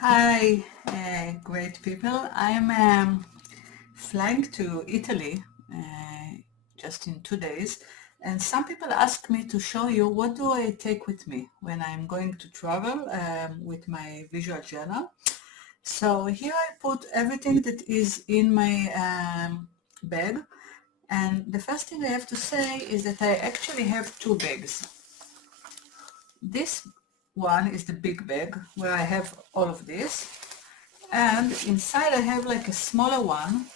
Hi, great people. I'm flying to Italy just in 2 days, and some people ask me to show you what do I take with me when I'm going to travel with my visual journal. So here I put everything that is in my bag, and the first thing I have to say is that I actually have two bags. This one is the big bag where I have all of this. And inside I have like a smaller one,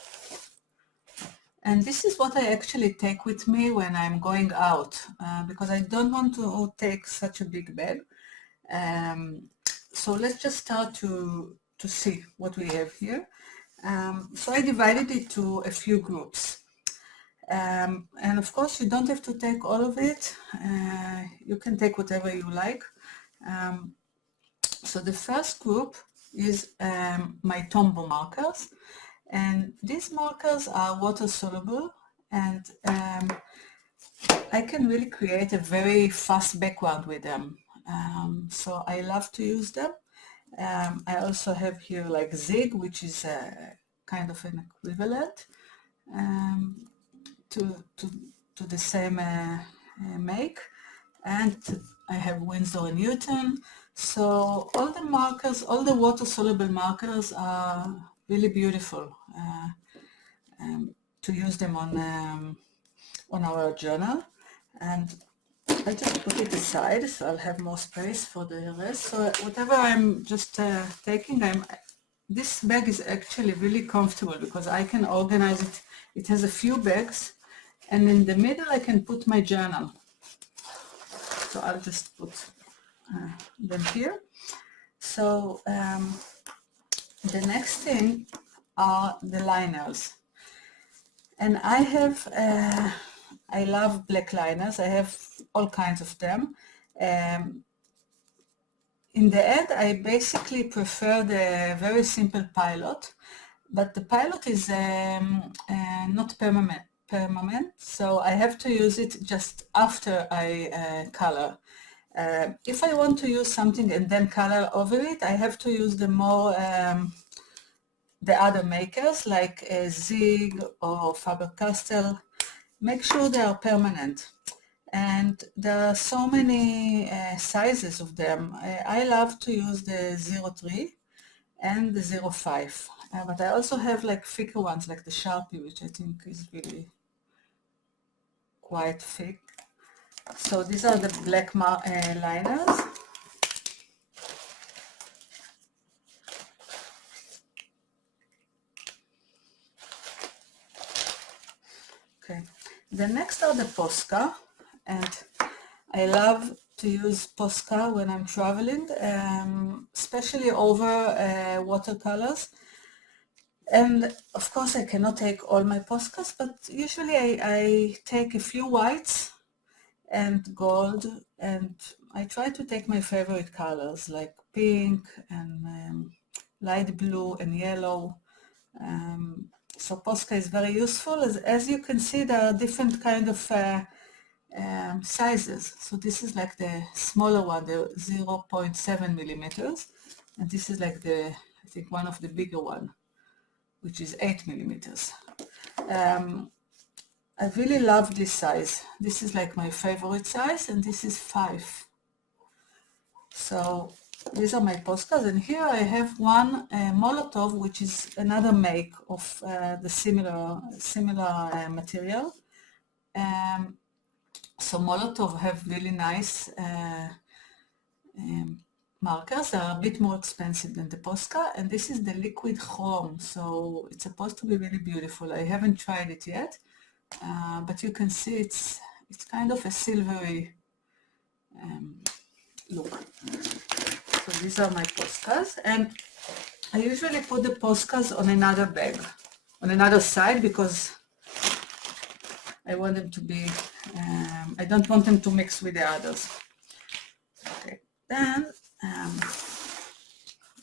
and this is what I actually take with me when I'm going out because I don't want to take such a big bag. So let's just start to see what we have here. So I divided it to a few groups. And of course you don't have to take all of it. You can take whatever you like. So the first group is my Tombow markers, and these markers are water soluble, and I can really create a very fast background with them. So I love to use them. I also have here like Zig, which is kind of an equivalent to the same make, and I have Winsor & Newton. So all the markers, all the water-soluble markers are really beautiful to use them on our journal. And I just put it aside so I'll have more space for the rest. So whatever I'm just taking, this bag is actually really comfortable because I can organize it. It has a few bags, and in the middle I can put my journal. So I'll just put them here. So the next thing are the liners, and I love black liners. I have all kinds of them. In the end, I basically prefer the very simple pilot, but the pilot is not permanent, so I have to use it just after I color. If I want to use something and then color over it, I have to use the other makers like Zig or Faber-Castell. Make sure they are permanent. And there are so many sizes of them. I love to use the 03 and the 05. But I also have like thicker ones like the Sharpie, which I think is really quite thick. So these are the black liners. Okay, the next are the Posca, and I love to use Posca when I'm traveling, especially over watercolors. And of course I cannot take all my Poscas, but usually I take a few whites and gold, and I try to take my favorite colors like pink and light blue and yellow. So Posca is very useful. As you can see, there are different kind of sizes. So this is like the smaller one, the 0.7 millimeters, and this is like I think one of the bigger one, which is 8 millimeters. I really love this size. This is like my favorite size, and this is 5. So these are my Poscas, and here I have one Molotov, which is another make of the similar material. So Molotov have really nice markers. They are a bit more expensive than the Posca, and this is the liquid chrome, so it's supposed to be really beautiful. I haven't tried it yet, but you can see it's kind of a silvery look. So these are my Poscas, and I usually put the Poscas on another bag, on another side, because I want them to be, I don't want them to mix with the others. Okay, then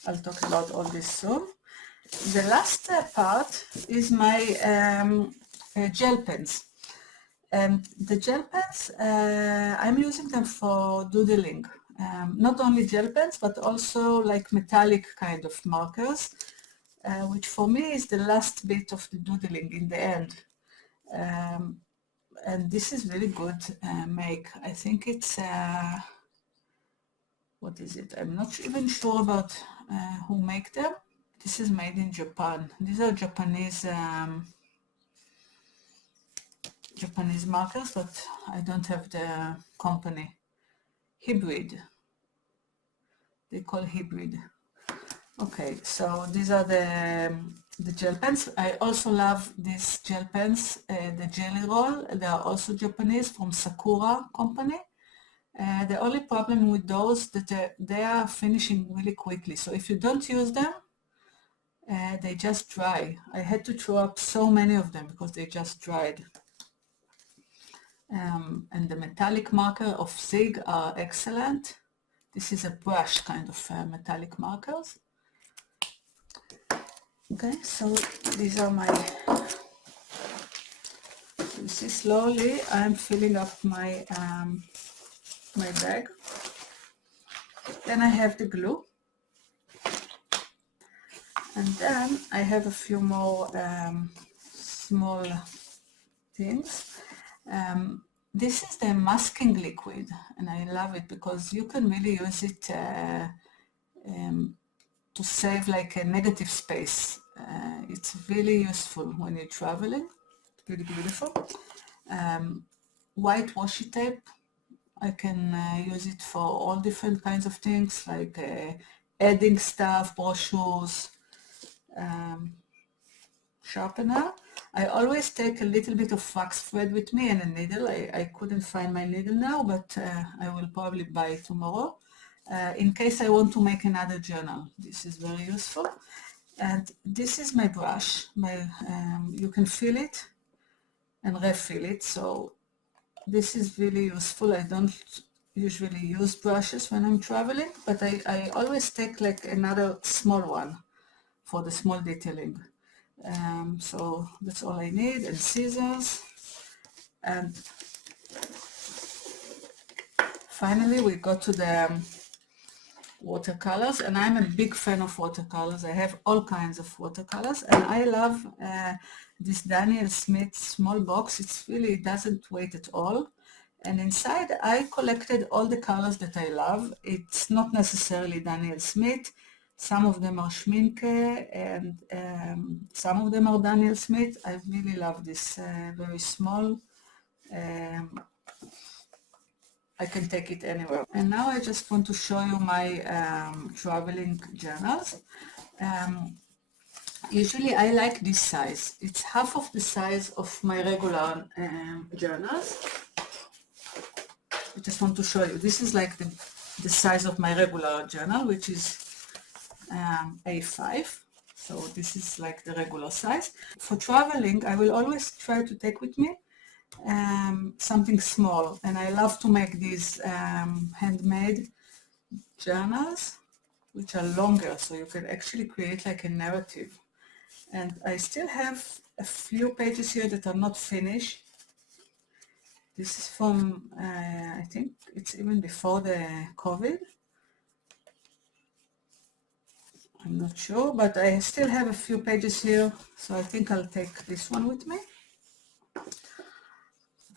I'll talk about all this soon. The last part is my gel pens. And the gel pens, I'm using them for doodling. not only gel pens, but also like metallic kind of markers, which for me is the last bit of the doodling in the end. And this is really good make. I think it's, what is it? I'm not even sure about who make them. This is made in Japan. These are Japanese markers, but I don't have the company. Hybrid. They call hybrid. Okay, so these are the gel pens. I also love these gel pens, the Jelly Roll. They are also Japanese from Sakura company. The only problem with those that they are finishing really quickly. So if you don't use them, they just dry. I had to throw up so many of them because they just dried. And the metallic marker of Zig are excellent. This is a brush kind of metallic markers. Okay, so these are my, you see slowly I'm filling up my my bag. Then I have the glue, and then I have a few more small things. This is the masking liquid, and I love it because you can really use it to save like a negative space. It's really useful when you're traveling. It's really beautiful. White washi tape. I can use it for all different kinds of things, like adding stuff, brochures, sharpener. I always take a little bit of wax thread with me and a needle. I couldn't find my needle now, but I will probably buy it tomorrow in case I want to make another journal. This is very useful. And this is my brush. You can fill it and refill it. So this is really useful. I don't usually use brushes when I'm traveling, but I always take like another small one for the small detailing. So that's all I need, and scissors. And finally we got to the watercolors, and I'm a big fan of watercolors. I have all kinds of watercolors, and I love this Daniel Smith small box. It doesn't weigh at all, and inside I collected all the colors that I love. It's not necessarily Daniel Smith. Some of them are Schminke, and some of them are Daniel Smith. I really love this very small. I can take it anywhere. And now I just want to show you my traveling journals. Usually I like this size. It's half of the size of my regular journals. I just want to show you. This is like the size of my regular journal, which is A5. So this is like the regular size. For traveling, I will always try to take with me something small, and I love to make these handmade journals, which are longer, so you can actually create like a narrative. And I still have a few pages here that are not finished. This is from, I think it's even before the COVID. I'm not sure, but I still have a few pages here, so I think I'll take this one with me.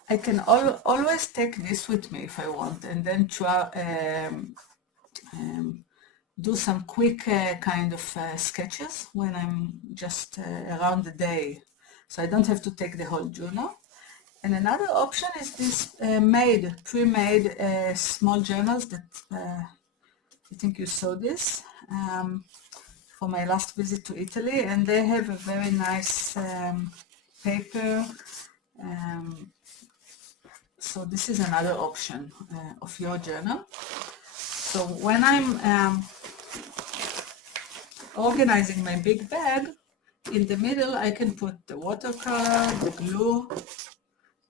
I can always take this with me if I want, and then try do some quick kind of sketches when I'm just around the day, so I don't have to take the whole journal. And another option is this pre-made small journals that I think you saw this for my last visit to Italy, and they have a very nice paper. So this is another option of your journal. So when I'm organizing my big bag, in the middle I can put the watercolor, the glue,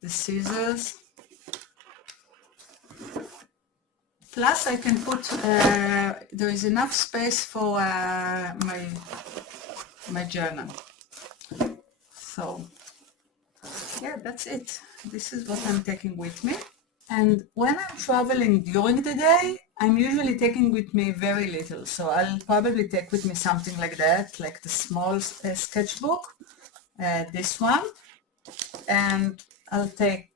the scissors. Plus I can put, there is enough space for my journal. So yeah, that's it. This is what I'm taking with me. And when I'm traveling during the day, I'm usually taking with me very little. So I'll probably take with me something like that, like the small sketchbook, this one. And I'll take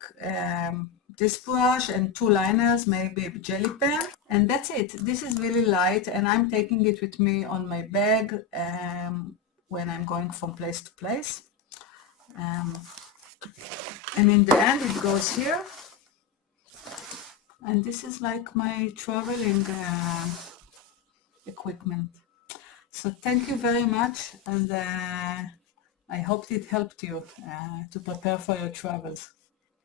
this brush and two liners, maybe a jelly pen, and that's it. This is really light, and I'm taking it with me on my bag when I'm going from place to place. And in the end, it goes here. And this is like my traveling equipment. So thank you very much, and I hope it helped you to prepare for your travels.